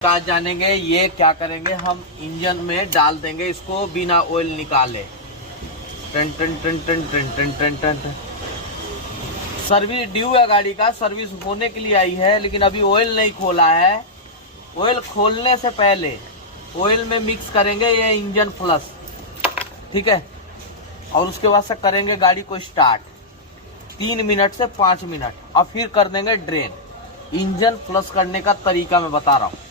कहाँ जानेंगे, ये क्या करेंगे, हम इंजन में डाल देंगे इसको बिना ऑयल निकाले। टन टन टन टन टन टन टन टन टन। सर्विस ड्यू है गाड़ी का, सर्विस होने के लिए आई है, लेकिन अभी ऑयल नहीं खोला है। ऑयल खोलने से पहले ऑयल में मिक्स करेंगे ये इंजन फ्लश, ठीक है, और उसके बाद से करेंगे गाड़ी को स्टार्ट 3 मिनट से 5 मिनट, और फिर कर देंगे ड्रेन। इंजन फ्लश करने का तरीका मैं बता रहा हूँ।